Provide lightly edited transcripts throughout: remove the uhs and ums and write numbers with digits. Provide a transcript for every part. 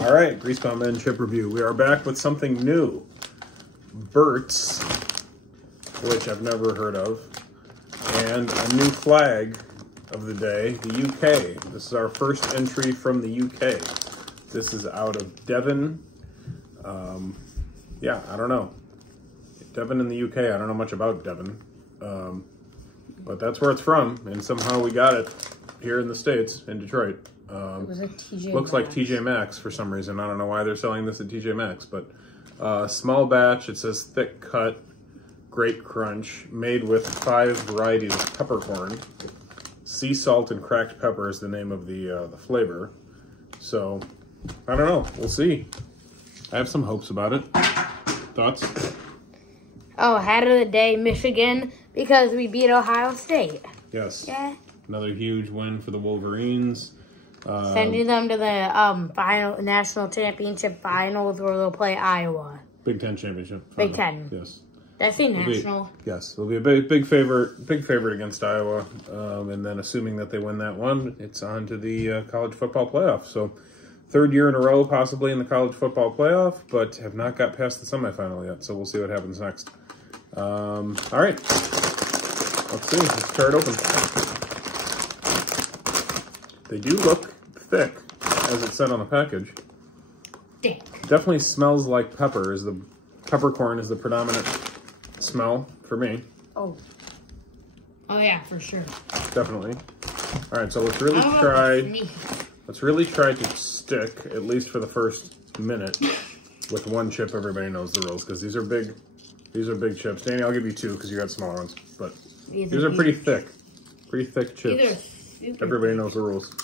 All right, Griesbaum and Chip Review. We are back with something new. Burt's, which I've never heard of, and a new flag of the day, the UK. This is our first entry from the UK. This is out of Devon. Yeah, I don't know. Devon in the UK, I don't know much about Devon. But that's where it's from, and somehow we got it here in the States, in Detroit. It was at TJ Looks like TJ Maxx for some reason. I don't know why they're selling this at TJ Maxx, but small batch. It says thick cut, great crunch, made with 5 varieties of peppercorn. Sea salt and cracked pepper is the name of the flavor. So I don't know. We'll see. I have some hopes about it. Thoughts? Oh, hat of the day, Michigan, because we beat Ohio State. Yes. Yeah. Another huge win for the Wolverines. Sending them to the final national championship finals where they'll play Iowa. Big Ten championship. Big Ten. Yes. That's a national. Yes, it'll be a big favorite against Iowa, and then assuming that they win that one, it's on to the college football playoff. So, 3rd year in a row, possibly in the college football playoff, but have not got past the semifinal yet. So we'll see what happens next. All right, let's see. Let's tear it open. They do look thick, as it said on the package. Thick. Definitely smells like pepper. Peppercorn is the predominant smell for me. Oh yeah, for sure. Definitely. All right, so let's really try to stick, at least for the first minute, with one chip. Everybody knows the rules because these are big chips. Danny, I'll give you 2 because you got smaller ones, but these are pretty thick chips. Everybody knows the rules.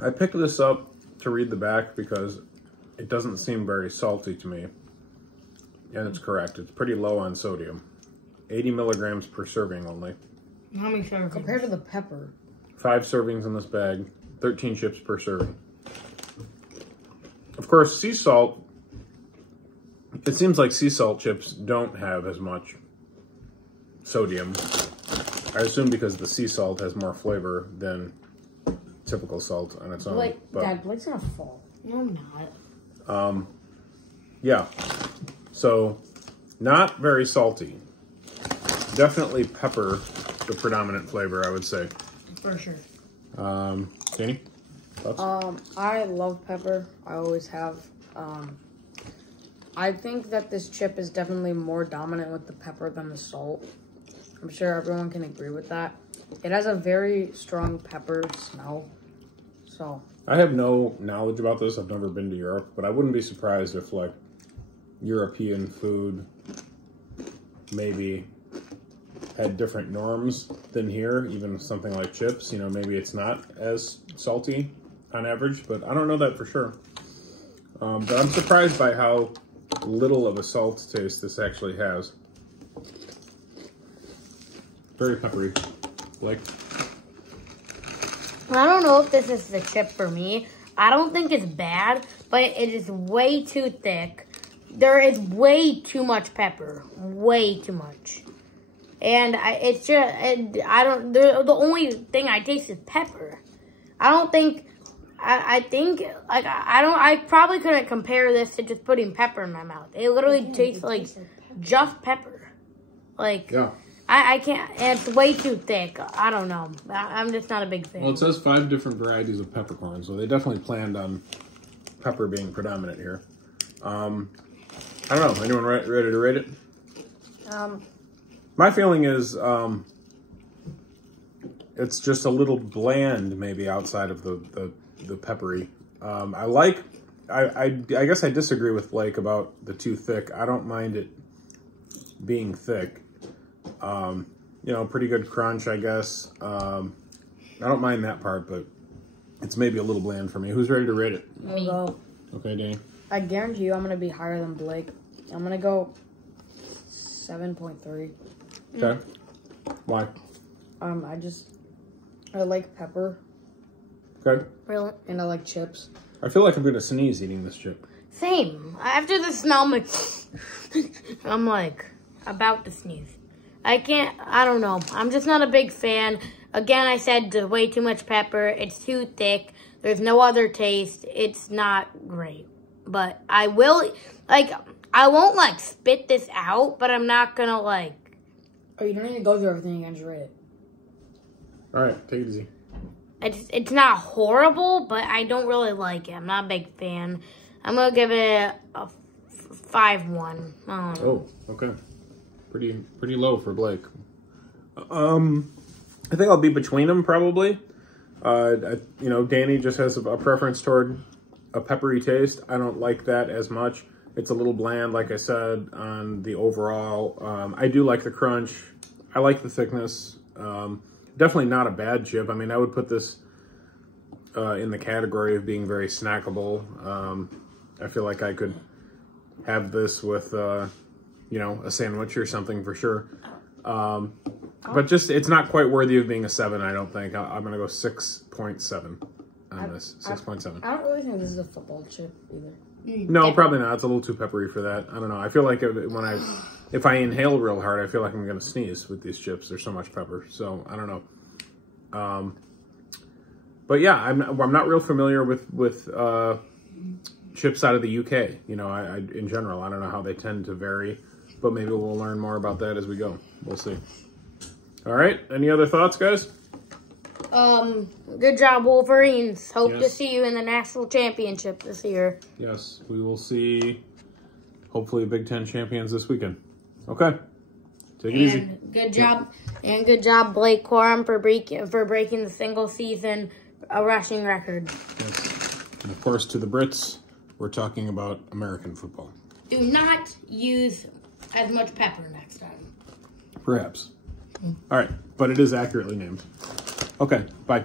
I picked this up to read the back because it doesn't seem very salty to me. And it's correct. It's pretty low on sodium. 80 milligrams per serving only. How many servings? Compared to the pepper. 5 servings in this bag. 13 chips per serving. Of course, sea salt. It seems like sea salt chips don't have as much sodium. I assume because the sea salt has more flavor than typical salt on its own. Dad, Blake's gonna fall. No, I'm not. Yeah. So, not very salty. Definitely pepper, the predominant flavor, I would say. For sure. Danny? Thoughts? I love pepper. I always have. I think that this chip is definitely more dominant with the pepper than the salt. I'm sure everyone can agree with that. It has a very strong pepper smell. So I have no knowledge about this. I've never been to Europe, but I wouldn't be surprised if, like, European food maybe had different norms than here, even something like chips. You know, maybe it's not as salty on average, but I don't know that for sure. But I'm surprised by how little of a salt taste this actually has. Very peppery. Like, I don't know if this is the chip for me. I don't think it's bad, but it is way too thick. There is way too much pepper. Way too much. And the only thing I taste is pepper. I probably couldn't compare this to just putting pepper in my mouth. It literally tastes like just pepper. Like, yeah. I can't, it's way too thick. I don't know. I'm just not a big fan. Well, it says 5 different varieties of peppercorn, so they definitely planned on pepper being predominant here. I don't know. Anyone ready to rate it? My feeling is it's just a little bland, maybe, outside of the peppery. I guess I disagree with Blake about the too thick. I don't mind it being thick. You know, pretty good crunch, I guess. I don't mind that part, but it's maybe a little bland for me. Who's ready to rate it? Me. Okay, Danny. I guarantee you I'm going to be higher than Blake. I'm going to go 7.3. Okay. Why? I like pepper. Okay. Really? And I like chips. I feel like I'm going to sneeze eating this chip. Same. After the smell, I'm like about to sneeze. I don't know. I'm just not a big fan. Again, I said way too much pepper. It's too thick. There's no other taste. It's not great. But I will, I won't, spit this out, but I'm not going to, Oh, you don't need to go through everything again. Just rate it. All right, take it easy. It's not horrible, but I don't really like it. I'm not a big fan. I'm going to give it a 5-1. Oh, okay. Pretty low for Blake. I think I'll be between them, probably. Danny just has a preference toward a peppery taste. I don't like that as much. It's a little bland, like I said, on the overall. I do like the crunch. I like the thickness. Definitely not a bad chip. I mean, I would put this in the category of being very snackable. I feel like I could have this with, a sandwich or something for sure. But just, it's not quite worthy of being a 7, I don't think. I'm going to go 6.7 on this. 6.7. I don't really think this is a football chip either. No, probably not. It's a little too peppery for that. I don't know. I feel like if I inhale real hard, I feel like I'm going to sneeze with these chips. There's so much pepper. So, I don't know. But yeah, I'm not real familiar with chips out of the UK. In general, I don't know how they tend to vary. But maybe we'll learn more about that as we go. We'll see. All right. Any other thoughts, guys? Good job, Wolverines. Hope to see you in the national championship this year. Yes, we will see, hopefully, Big Ten champions this weekend. Okay. Take it easy. Good job. And good job, Blake Corum, for breaking the single season rushing record. Yes. And of course, to the Brits, we're talking about American football. Do not use as much pepper next time. Perhaps. All right, but it is accurately named. Okay, bye.